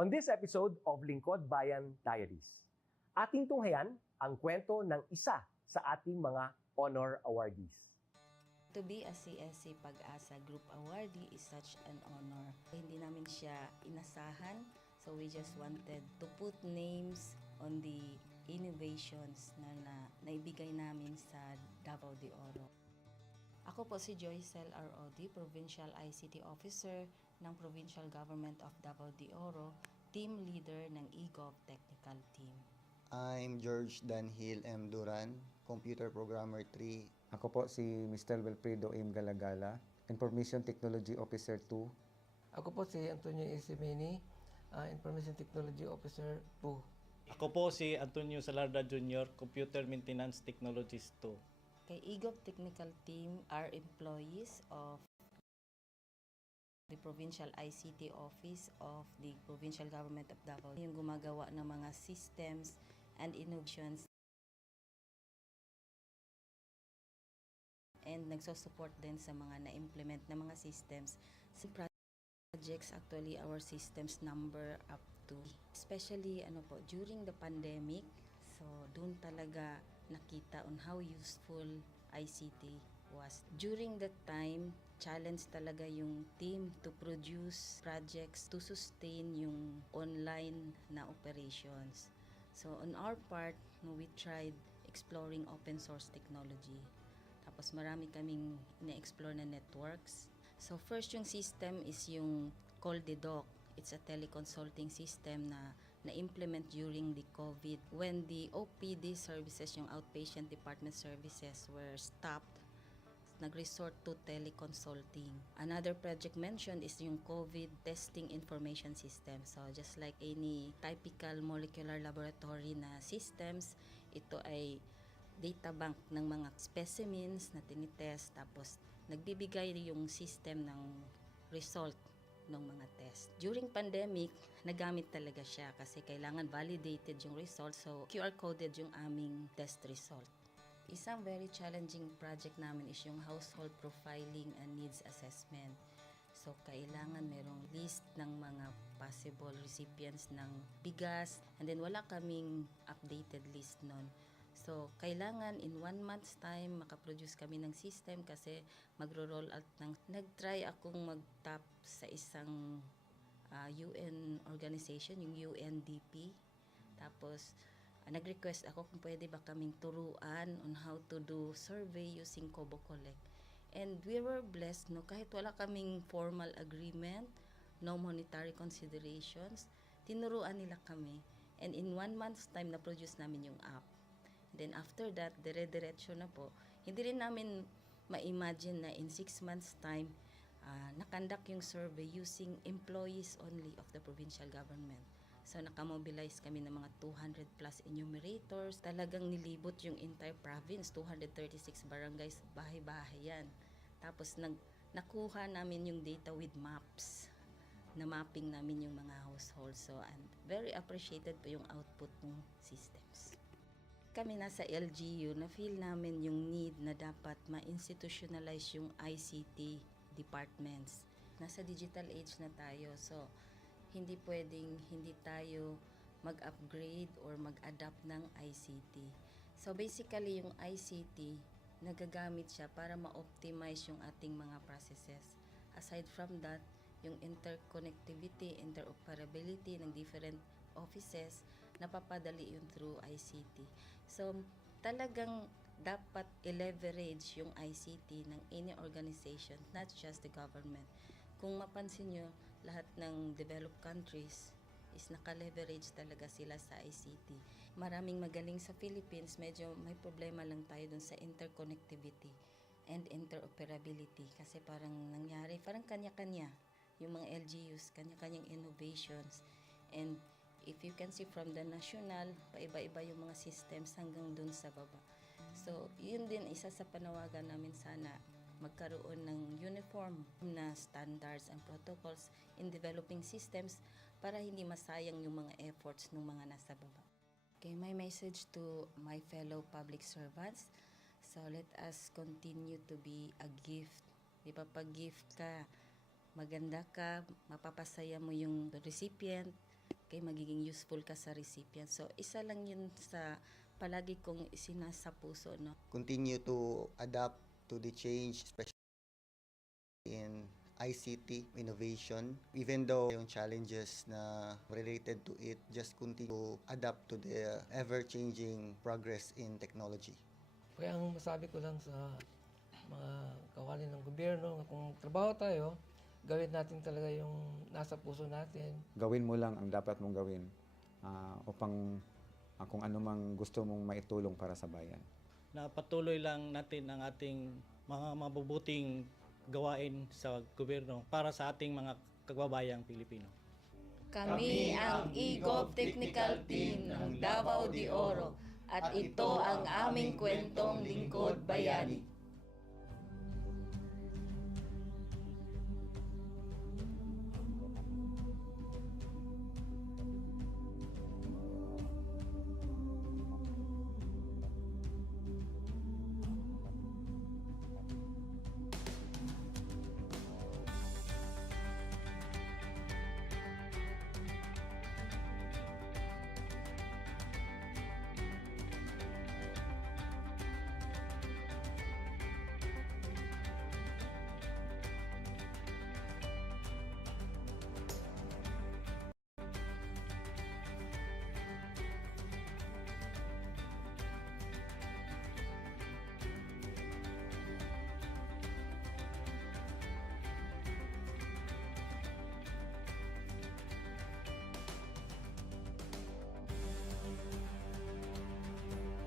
On this episode of Lingkod Bayan Diaries, ating tunghayan ang kwento ng isa sa ating mga honor awardees. To be a CSC Pag-asa Group Awardee is such an honor. Hindi namin siya inasahan, so we just wanted to put names on the innovations na naibigay namin sa Davao de Oro. Ako po si Joycel R.O.D., Provincial ICT Officer ng Provincial Government of Davao de Oro, Team Leader ng eGov Technical Team. I'm George Danhil M. Duran, Computer Programmer 3. Ako po si Mr. Wilfredo M. Galagala, Information Technology Officer 2. Ako po si Antonio Isimini, Information Technology Officer 2. Ako po si Antonio Salarda Jr., Computer Maintenance Technologist 2. Kay eGov Technical Team are employees of the Provincial ICT Office of the Provincial Government of Davao. Yung gumagawa ng mga systems and innovations and nagsusupport din sa mga na-implement na mga systems. Sa projects, actually, our systems number up to, especially during the pandemic, so doon talaga nakita on how useful ICT was. During that time, challenge talaga yung team to produce projects to sustain yung online na operations. So on our part, we tried exploring open source technology. Tapos marami kaming ina-explore na networks. So first yung system is yung CallDedoc. It's a teleconsulting system na na-implement during the COVID when the OPD services, yung outpatient department services were stopped. Nag-resort to teleconsulting. Another project mentioned is yung COVID testing information system. So just like any typical molecular laboratory na systems, ito ay data bank ng mga specimens na tinitest, tapos nagbibigay yung system ng result ng mga test. During pandemic, nagamit talaga siya kasi kailangan validated yung result, so QR coded yung aming test result. Isang very challenging project namin is yung household profiling and needs assessment. So, kailangan merong list ng mga possible recipients ng bigas, and then wala kaming updated list nun. So, kailangan in 1 month's time makaproduce kami ng system kasi magro-roll out ng... Nag-try akong mag-tap sa isang UN organization, yung UNDP. Tapos, nag-request ako kung pwede ba kaming turuan on how to do survey using Kobo Collect. And we were blessed, kahit wala kaming formal agreement, no monetary considerations, tinuruan nila kami. And in 1 month's time, na-produce namin yung app. Then after that, dire-diretso na po. Hindi rin namin ma-imagine na in 6 months' time, nakandak yung survey using employees only of the provincial government. So nakamobilize kami ng mga 200 plus enumerators. Talagang nilibot yung entire province, 236 barangays, bahay-bahay yan. Tapos nakuha namin yung data with maps. Na mapping namin yung mga households. So and very appreciated po yung output ng systems. Kami nasa LGU, na-feel namin yung need na dapat ma-institutionalize yung ICT departments. Nasa digital age na tayo, so hindi pwedeng hindi tayo mag-upgrade or mag-adapt ng ICT. So basically, yung ICT, nagagamit siya para ma-optimize yung ating mga processes. Aside from that, yung interconnectivity, interoperability ng different offices, napapadali yun through ICT. So, talagang dapat i-leverage yung ICT ng any organization, not just the government. Kung mapansin nyo, lahat ng developed countries is naka-leverage talaga sila sa ICT. Maraming magaling sa Philippines, medyo may problema lang tayo dun sa interconnectivity and interoperability kasi parang nangyari, parang kanya-kanya yung mga LGUs, kanya-kanyang innovations. And if you can see from the national, paiba-iba yung mga systems hanggang dun sa baba. So, yun din isa sa panawagan namin, sana magkaroon ng uniform na standards and protocols in developing systems para hindi masayang yung mga efforts ng mga nasa baba. Okay, my message to my fellow public servants, so let us continue to be a gift. Di ba, pag gift ka, maganda ka, mapapasaya mo yung recipient, kay magiging useful ka sa recipient. So isa lang yun sa palagi kong isinasa puso, no. Continue to adapt to the change, especially in ICT innovation. Even though yung challenges na related to it, just continue to adapt to the ever-changing progress in technology. Kaya ang masabi ko lang sa mga kawani ng gobyerno, kung trabaho tayo, gawin natin talaga yung nasa puso natin. Gawin mo lang ang dapat mong gawin upang kung ano mang gusto mong maitulong para sa bayan. Na patuloy lang natin ang ating mga mabubuting gawain sa gobyerno para sa ating mga kababayang Pilipino. Kami ang EGOV Technical Team ng Davao de Oro at ito ang aming kwentong Lingkod Bayani.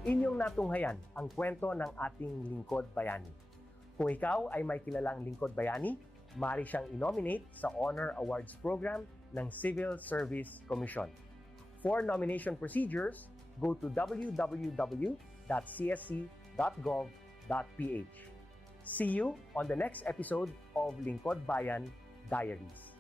Inyong natunghayan ang kwento ng ating Lingkod Bayani. Kung ikaw ay may kilalang Lingkod Bayani, maaari siyang i-nominate sa Honor Awards Program ng Civil Service Commission. For nomination procedures, go to www.csc.gov.ph. See you on the next episode of Lingkod Bayan Diaries.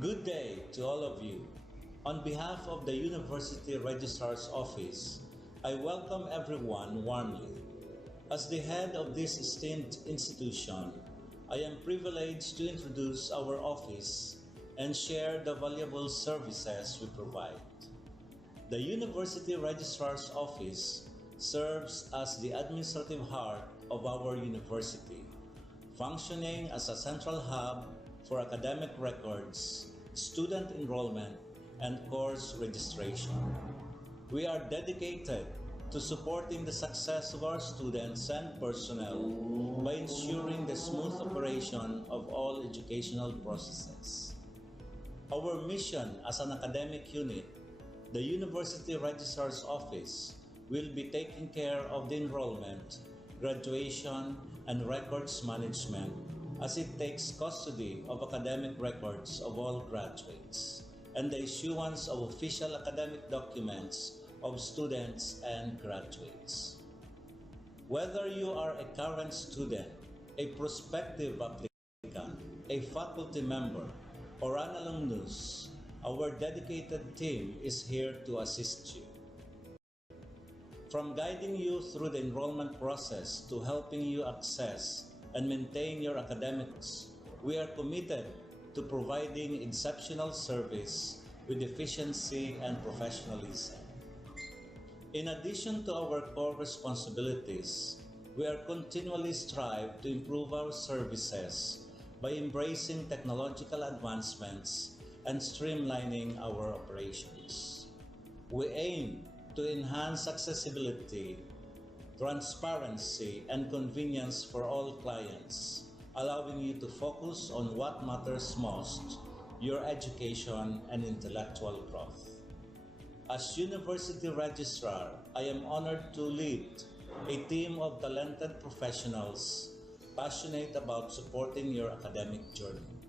Good day to all of you. On behalf of the University Registrar's Office, I welcome everyone warmly. As the head of this esteemed institution, I am privileged to introduce our office and share the valuable services we provide. The University Registrar's Office serves as the administrative heart of our university, functioning as a central hub for academic records, student enrollment, and course registration. We are dedicated to supporting the success of our students and personnel by ensuring the smooth operation of all educational processes. Our mission as an academic unit The University Registrar's Office will be taking care of the enrollment, graduation, and records management as it takes custody of academic records of all graduates and the issuance of official academic documents of students and graduates. Whether you are a current student, a prospective applicant, a faculty member, or an alumnus, our dedicated team is here to assist you. From guiding you through the enrollment process to helping you access and maintain your academics, we are committed to providing exceptional service with efficiency and professionalism. In addition to our core responsibilities, we are continually strive to improve our services by embracing technological advancements and streamlining our operations. We aim to enhance accessibility, transparency, and convenience for all clients, allowing you to focus on what matters most, your education and intellectual growth. As University Registrar, I am honored to lead a team of talented professionals passionate about supporting your academic journey.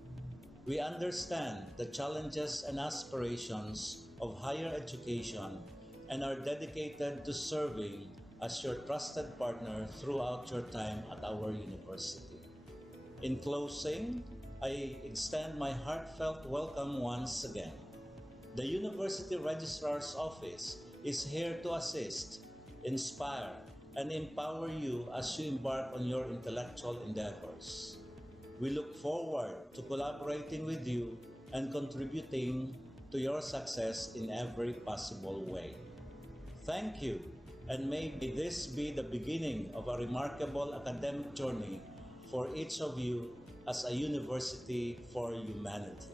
We understand the challenges and aspirations of higher education and are dedicated to serving as your trusted partner throughout your time at our university. In closing, I extend my heartfelt welcome once again. The University Registrar's Office is here to assist, inspire, and empower you as you embark on your intellectual endeavors. We look forward to collaborating with you and contributing to your success in every possible way. Thank you, and may this be the beginning of a remarkable academic journey for each of you as a university for humanity.